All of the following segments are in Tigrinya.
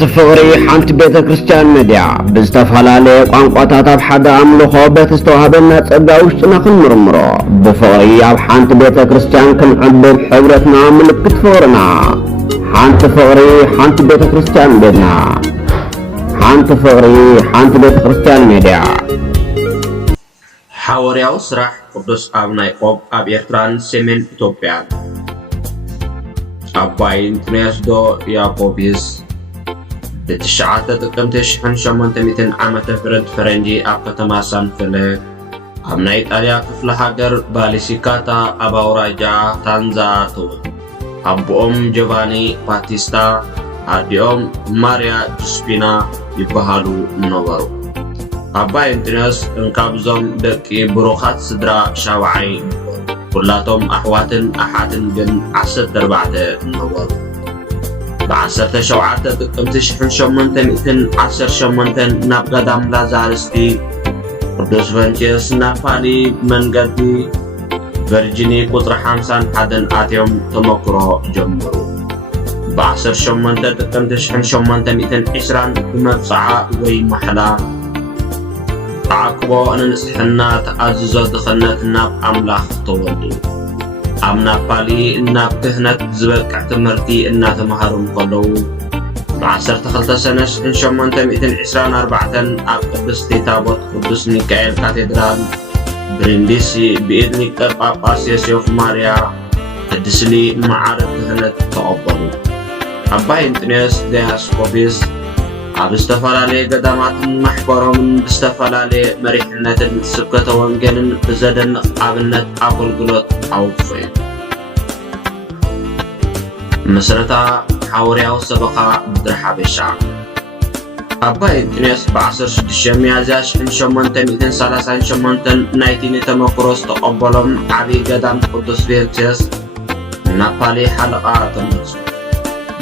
حانت فقري حانت بيت كريستيان ميديا بزتفالالي قانقوتات اب حدا املخو بيت استوهابنا تصداوشتنا خنمرمرو بفقري اب حانت بيت كريستيان كنعبر حبرتنا ملكت فورنا حانت فقري حانت بيت كريستيان ميديا حانت فقري حانت بيت كريستيان ميديا حوارياو سرح قدس ابناي قوب اب ኤርትራን ሰሜን ኢትዮጵያ አባይን ትነስዶ ያዕቆብስ በተሻዓተ ጥቅምት 1800 ዓመተ ምህረት ፈረንጂ ኣብ ከተማ ሳንፈለ ኣብ ናይ ጣልያ ክፍለ ሃገር ባሊሲካታ ኣብ አውራጃ ታንዛቶ አቦኦም ጆቫኒ ባቲስታ አዲኦም ማሪያ ጁስፒና ይባሃሉ ነበሩ። አባይ እንትነስ እንካብዞም ደቂ ብሩኻት ስድራ ሻውዓይ ኩላቶም ኣሕዋትን ኣሓትን ግን 14 ነበሩ። ብ17 ጥቅምት 1818 ናብ ገዳም ላዛርስቲ ቅዱስ ቨንቲየስ ናፓሊ መንገዲ ቨርጂኒ ቁጥሪ 51 ኣትዮም ተመክሮ ጀመሩ። ብ18 ጥቅምት 1820 ብመብፅዓ ወይ ማሕላ تعقبو ننسحنا تأززو دخلنات ناب أملاخ تولدو أم نابالي ناب كهنت زبك اعتمرتي إنا تمهارون قلو بعصر تخلت سنش إن شمان تمئتن 24 أب قدستي تابوت قدس ميكائيل كاتدرال برنديسي بإذن كالباباس يوسف ماريا الدسلي معارض كهنت تقبلو أباي انتنيس دياسكوبيس ኣብ ዝተፈላለዩ ገዳማትን ማሕበሮምን ብዝተፈላለየ መሪሕነትን ስብከተ ወንጌልን ብዘደንቕ ኣብነት ኣገልግሎት ኣውፅኡ። ምስረታ ሐዋርያው ሰበኻ ምድሪ ሓበሻ ኣባይ እንጥንያስ ብ16 ሚያዝያ 1838 ናይቲ ተመክሮ ዝተቐበሎም ዓብይ ገዳም ቅዱስ ቬንቲየስ ናፓሊ ሓለቓ ተመርፁ።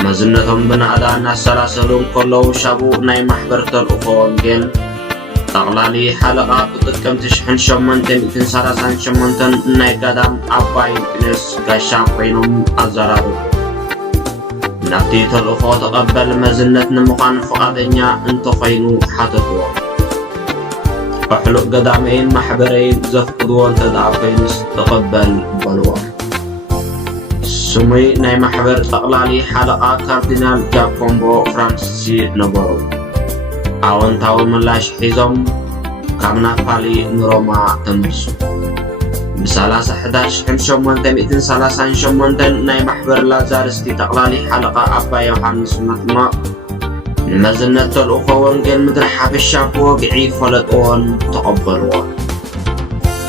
መዝነቶም ብናእዳ እናሰላሰሉን ከለዉ ሻቡ ናይ ማሕበር ተልእኮ ወንጌል ጠቕላሊ ሓለቓ ብጥቅምቲ 1838 ናይ ገዳም ኣባይ እንጥንያስ ጋሻ ኮይኖም ኣዘራርቡ። ናብቲ ተልእኮ ተቐበል መዝነት ንምዃን ፈቓደኛ እንተኾይኑ ሓተትዎ። ኣሕሉቕ ገዳመይን ማሕበረይን ዘፍቅድዎ እንተደኣ ኮይኑስ ተቐበል በልዎ። سمي ناي محبر تقلالي حلقة كاردينال جاكومبو فرانسيسي نبورو عوان تاول ملاش حيزم كامنا فالي نروما تمرسو بسالاسة 11 ناي محبر لازارستي تقلالي حلقة أبا يوحانس مطمع نمزنة تلقوا وانجل مدر حبشا بوقعي فلتقون تقبلوه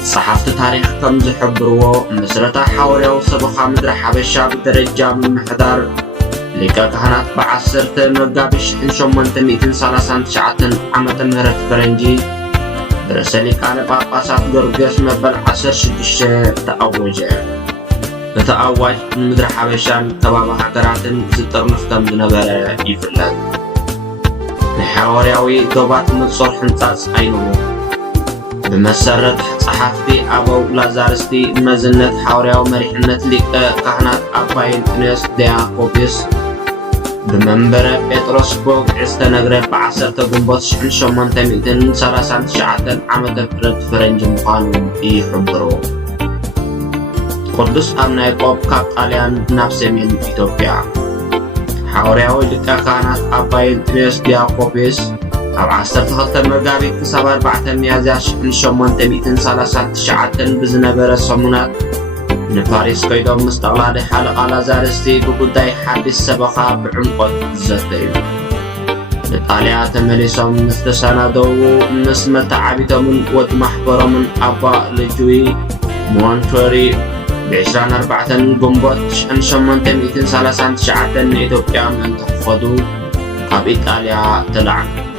صحافة تاريخ كم زحبروا مسرتا حوارياو سبخا مدر حبشا بدرجة من محضار لكا كهنات بعصرت مقابش 1839 عمة مهرت فرنجي درسالي كان باباسات قرقيس مبال 16 تأوجه بتأوج من مدر حبشا تبابا حقرات زترنف كم دنبرا يفلت الحوارياوي دوبات متصور حنطاس أينو بمسرت صحافتي أبو لازارستي مزنت حورياو مريحنت لك كهنات أباي انتنيس دياكوبيس بمنبر بيتروس بوغ استنقرب بعصر تقنبوت 1839 عمد فرد فرنج مقانو يحبرو قدس أمناي قوب كاب طاليان نفسي من إثيوبيا حورياو لك كهنات أباي انتنيس دياكوبيس ኣብ 12 መጋቢት ክሳብ 4 ሚያዝያ 1839 ብዝነበረ ሰሙናት ንፓሪስ ከይዶም ምስ ጠቕላሊ ሓለቓ ላዛርስቲ ብጉዳይ ሓዲስ ሰበኻ ብዕምቆት ዘተዩ። ንጣልያ ተመሊሶም ምስ ተሰናደው ምስ መተዓቢቶምን ወድ ማሕበሮምን ኣባ ልጅዊ ሞንቶሪ ብ24 ግንቦት 1839 ንኢትዮጵያ ምእንቲ ክኸዱ ካብ ኢጣልያ ተላዕሉ።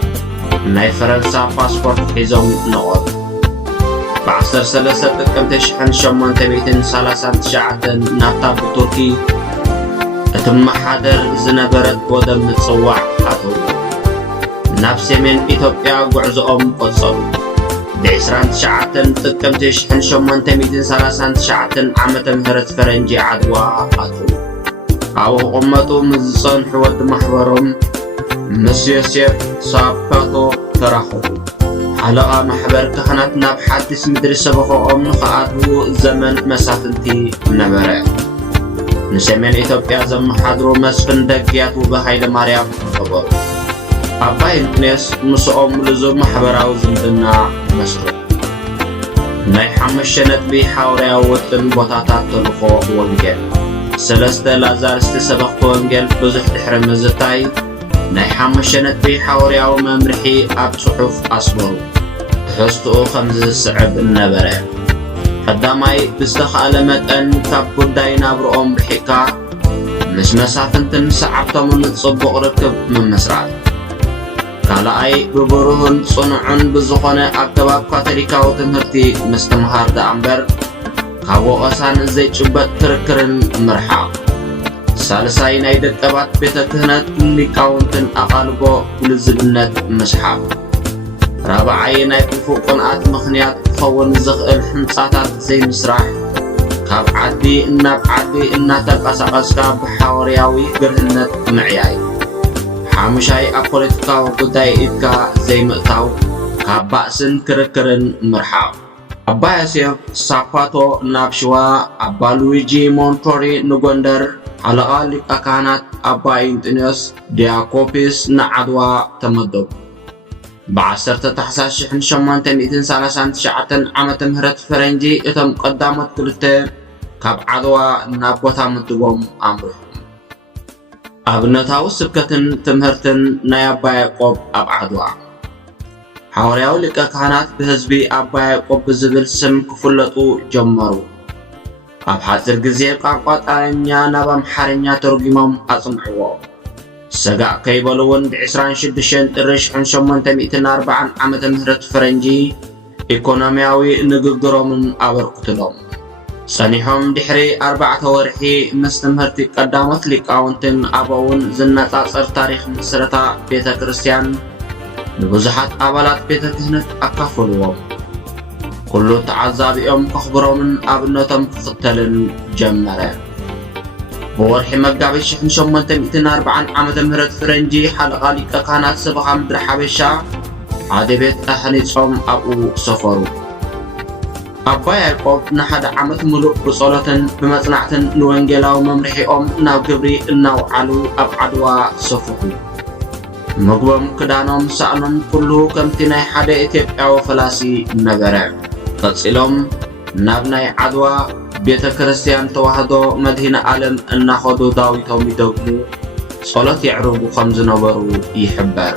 ናይ ፈረንሳ ፓስፖርት ሒዞም ነቐሉ። ብ13 ጥቅምቲ 1839 ናብታ ብቱርኪ እትመሓደር ዝነበረት ወደብ ምጽዋዕ ኣተዉ። ናብ ሰሜን ኢትዮጵያ ጉዕዞኦም ቀጸሉ። ብ29 ጥቅምቲ 1839 ዓመተ ምህረት ፈረንጂ ዓድዋ ኣተዉ። ኣብኡ ቕመጡ ምስ ዝጸንሑ ወዲ ማሕበሮም ምስ ዮሴፍ ሳፓቶ ተራኸቡ። ሓለቓ ማሕበር ካህናት ናብ ሓድስ ምድሪ ሰበኾኦም ንኸኣትዉ ዘመን መሳፍንቲ ነበረ። ንሰሜን ኢትዮጵያ ዘመሓድሩ መስፍን ደጊያቱ በሃይለ ማርያም ነበሩ። ኣባይ እንጥንዮስ ምስኦም ልዙብ ማሕበራዊ ዝምድና መስርቱ። ናይ 5 ነጥቢ ሓዋርያዊ ውጥን ቦታታት ተልእኾ ወንጌል 3 ላዛርስቲ ሰበኽቲ ወንጌል ብዙሕ ድሕሪ ምዝታይ ናይ 5 ነጥቢ ሓዋርያዊ መምርሒ ኣብ ጽሑፍ ኣስበሩ። ትሕዝትኡ ከምዚ ዝስዕብ ነበረ። ቀዳማይ ብዝተኻእለ መጠን ካብ ጉዳይ ናብርኦም ርሒቕካ ምስ መሳፍንትን ሰዓብቶምን ጽቡቕ ርክብ ምምስራት። ካልኣይ ብብሩህን ጽኑዕን ብዝኾነ ኣገባብ ካቶሊካዊ ትምህርቲ ምስትምሃር ዳ እምበር ካብ ወቐሳን ዘይጭበጥ ክርክርን ምርሓቕ። ሳልሳይ ናይ ደቀባት ቤተ ክህነት ሊቃውንትን ኣቓልቦ ብልዝብነት ምስሓብ። ራብዓይ ናይ ክፉእ ቁንኣት ምኽንያት ክኸውን ዝኽእል ህንጻታት ዘይምስራሕ ካብ ዓዲ ናብ ዓዲ እናተንቀሳቐስካ ብሓዋርያዊ ግርህነት ምዕያይ። ሓሙሻይ ኣብ ፖለቲካዊ ጉዳይ ኢድካ ዘይምእታው ካብ ባእስን ክርክርን ምርሓቕ። ኣባ ዮሴፍ ሳፓቶ ናብ ሽዋ፣ ኣባ ሉዊጂ ሞንቶሪ ንጎንደር፣ ሓለቓ ሊቀ ካህናት ኣባ ኢንጥንዮስ ዲያኮፒስ ንዓድዋ ተመደቡ። ብ10 ታሕሳስ 1839 ዓመተ ምህረት ፈረንጂ እቶም ቀዳሞት ክልተ ካብ ዓድዋ ናብ ቦታ ምድቦም ኣምርሑ። ኣብነታዊ ስብከትን ትምህርትን ናይ ኣባ ያዕቆብ ኣብ ዓድዋ። ሓዋርያዊ ሊቀ ካህናት ብህዝቢ ኣባ ያዕቆብ ብዝብል ስም ክፍለጡ ጀመሩ። ኣብ ሓፂር ግዜ ቋንቋ ጣልያኛ ናብ ኣምሓርኛ ተርጉሞም ኣጽንዕዎ። ሰጋእ ከይበሉውን ብ26 ጥሪ 1840 ዓመተ ምህረት ፈረንጂ ኢኮኖምያዊ ንግግሮምን ኣበርክትሎም ጸኒሖም። ድሕሪ 4 ወርሒ ምስ ትምህርቲ ቀዳሞት ሊቃውንትን ኣበውን ዝነጻጸር ታሪኽ ምስረታ ቤተ ክርስቲያን ንብዙሓት ኣባላት ቤተ ክህነት ኣካፈልዎም። ኩሉ ተዓዛቢኦም ከኽብሮምን ኣብነቶም ክኽተልን ጀመረ። በወርሒ መጋቢት 1840 ዓመተ ምህረት ፈረንጂ ሓለቓ ሊቀ ካህናት ሰበኻ ምድሪ ሓበሻ ሓደ ቤት ኣህኒጾም ኣብኡ ሰፈሩ። ኣባ ያዕቆብ ንሓደ ዓመት ሙሉእ ብጸሎትን ብመጽናዕትን ንወንጌላዊ መምርሒኦም ናብ ግብሪ እናውዓሉ ኣብ ዓድዋ ሰፍሑ። ምግቦም፣ ክዳኖም፣ ሳእኖም ኩሉ ከምቲ ናይ ሓደ ኢትዮጵያዊ ፈላሲ ነበረ። ቀጺሎም ናብ ናይ ዓድዋ ቤተ ክርስቲያን ተዋህዶ መድሂነ ዓለም እናኸዱ ዳዊቶም ይደግሙ ጸሎት የዕርጉ ከም ዝነበሩ ይሕበር።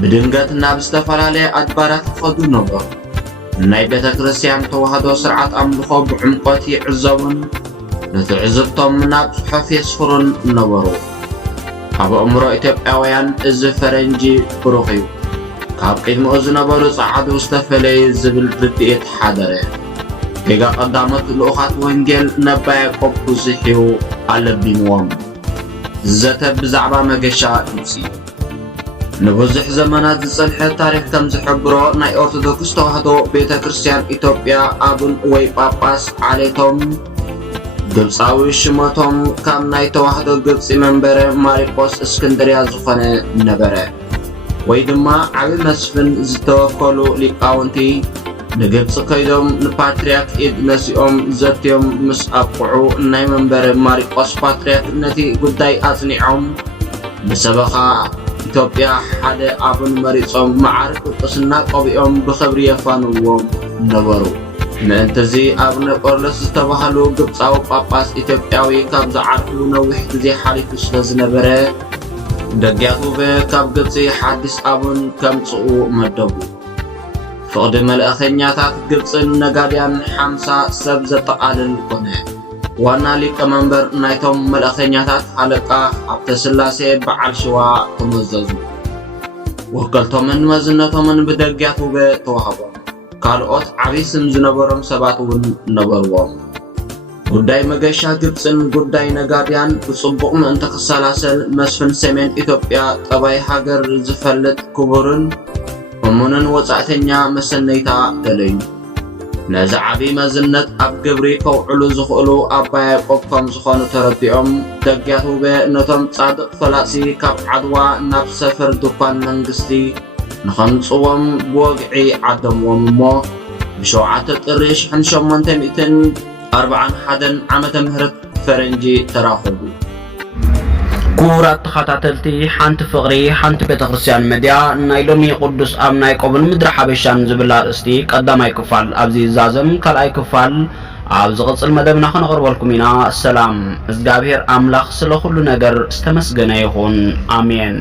ብድንገት ናብ ዝተፈላለየ ኣድባራት ይኸዱ ነበሩ። ናይ ቤተ ክርስቲያን ተዋህዶ ስርዓት ኣምልኾ ብዕምቆት ይዕዘቡን ንትዕዝብቶም ናብ ጽሑፍ የስፍሩን ነበሩ። ኣብ ኣእምሮ ኢትዮጵያውያን እዚ ፈረንጂ ብሩኽ እዩ። ካብ ቅድሚኡ ዝነበሩ ጸዓዱ ዝተፈለየ ዝብል ርድኤት ሓደረ። ጌጋ ቀዳሞት ልኡኻት ወንጌል ነባ ያዕቆብ ብዙሕዩ ኣለቢምዎም። ዘተ ብዛዕባ መገሻ ድምፂ ንብዙሕ ዘመናት ዝጸንሐ ታሪኽ ከም ዝሕብሮ ናይ ኦርቶዶክስ ተዋህዶ ቤተ ክርስቲያን ኢትዮጵያ ኣቡን ወይ ጳጳስ ዓሌቶም ግብፃዊ ሽመቶም ካብ ናይ ተዋህዶ ግብፂ መንበረ ማሪቆስ እስክንድርያ ዝኾነ ነበረ። ወይ ድማ ዓቢ መስፍን ዝተወከሉ ሊቃውንቲ ንግብፂ ከይዶም ንፓትርያርክ ኢድ ነሲኦም ዘትዮም ምስ ኣብቅዑ ናይ መንበረ ማሪቆስ ፓትርያርክ ነቲ ጉዳይ ኣጽኒዖም ንሰበኻ ኢትዮጵያ ሓደ ኣቡን መሪጾም መዓርግ ቅስና ቆቢኦም ብኽብሪ የፋንዎም ነበሩ። ምእንተዚ ኣቡነ ጳውሎስ ዝተባህሉ ግብፃዊ ጳጳስ ኢትዮጵያዊ ካብ ዝዓርፉ ነዊሕ ግዜ ሓሊፉ ስለ ዝነበረ ደጊያቱ ካብ ግብፂ ሓድስ ኣቡን ከምጽኡ መደቡ። ፍቕዲ መልእኸኛታት ግብፅን ነጋድያን 50 ሰብ ዘጠቓልል ኮነ። ዋና ሊቀመንበር ናይቶም መልእኸኛታት ሓለቃ ሃብተ ስላሴ በዓል ሽዋ ተመዘዙ። ወከልቶምን መዝነቶምን ብደጊያቱ ተዋህቦም። ካልኦት ዓብይ ስም ዝነበሮም ሰባት እውን ነበርዎም። ጉዳይ መገሻ ግብፅን ጉዳይ ነጋድያን ብጽቡቕ ምእንተ ክሰላሰል መስፍን ሰሜን ኢትዮጵያ ጠባይ ሃገር ዝፈልጥ ክቡርን እሙንን ወጻእተኛ መሰነይታ ደለዩ። نزعبي مزنت أب جبري كوعلو زخلو أبا يعقوب كم زخانو تربيهم دقياتو بنتم صادق فلاسي كاب عدوا ناب سفر دكان منغستي نخنصوم بوقعي عدم ومو بشوعة الريش حنشو منتمئتن 41 عامة مهرت فرنجي تراخبو كورات تخاتلتي حانت فقري حانت بيت كريستيان ميديا نايلومي قدس ام نايقوبن مدر حبشان زبلار استي قداماي كفال ابزي زازم كلاي كفال ابز قصل مدبنا خنقربلكم هنا السلام እግዚአብሔር አምላክ ስለ ሁሉ ነገር استمسገነ ይሁን አሜን